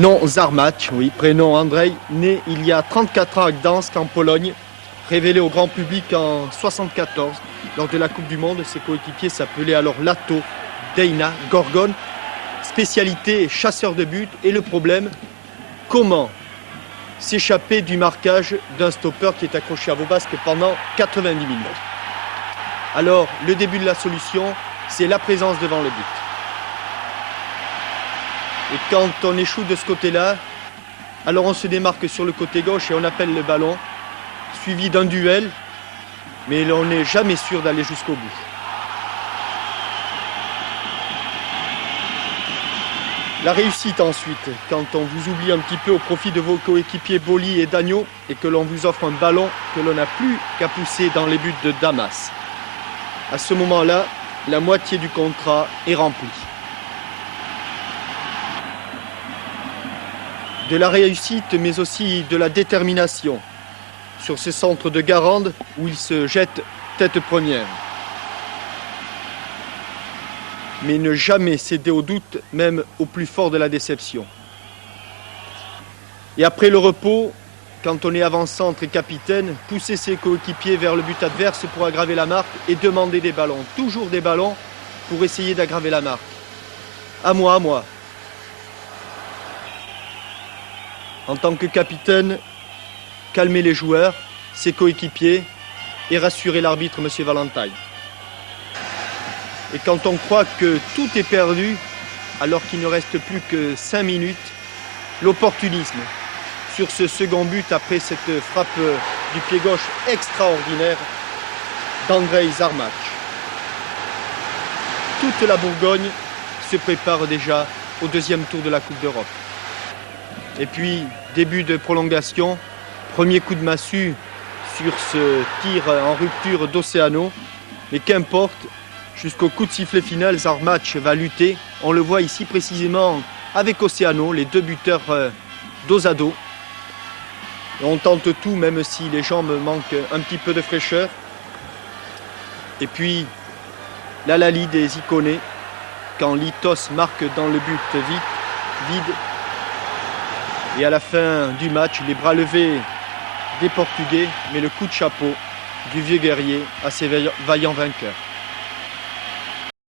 Nom Zarmacz, oui, prénom Andrzej, né il y a 34 ans à Gdańsk en Pologne, révélé au grand public en 1974 lors de la Coupe du Monde. Ses coéquipiers s'appelaient alors Lato, Dejna, Gorgon, spécialité chasseur de but. Et le problème, comment s'échapper du marquage d'un stopper qui est accroché à vos basques pendant 90 minutes. Alors, le début de la solution, c'est la présence devant le but. Et quand on échoue de ce côté-là, alors on se démarque sur le côté gauche et on appelle le ballon, suivi d'un duel, mais on n'est jamais sûr d'aller jusqu'au bout. La réussite ensuite, quand on vous oublie un petit peu au profit de vos coéquipiers Boli et Dagno et que l'on vous offre un ballon que l'on n'a plus qu'à pousser dans les buts de Damas. À ce moment-là, la moitié du contrat est remplie. De la réussite, mais aussi de la détermination sur ce centre de Garande où il se jette tête première. Mais ne jamais céder au doute, même au plus fort de la déception. Et après le repos, quand on est avant-centre et capitaine, pousser ses coéquipiers vers le but adverse pour aggraver la marque et demander des ballons, toujours des ballons pour essayer d'aggraver la marque. À moi, à moi. En tant que capitaine, calmer les joueurs, ses coéquipiers et rassurer l'arbitre, M. Valentine. Et quand on croit que tout est perdu, alors qu'il ne reste plus que 5 minutes, l'opportunisme sur ce second but après cette frappe du pied gauche extraordinaire d'Andrzej Zarmacz. Toute la Bourgogne se prépare déjà au deuxième tour de la Coupe d'Europe. Et puis, début de prolongation, premier coup de massue sur ce tir en rupture d'Oceano. Mais qu'importe, jusqu'au coup de sifflet final, Zarmacz va lutter. On le voit ici précisément avec Oceano, les deux buteurs dos à dos. On tente tout, même si les jambes manquent un petit peu de fraîcheur. Et puis, l'Alali des Iconés, quand Litos marque dans le but vide. Et à la fin du match, les bras levés des Portugais, mais le coup de chapeau du vieux guerrier à ses vaillants vainqueurs.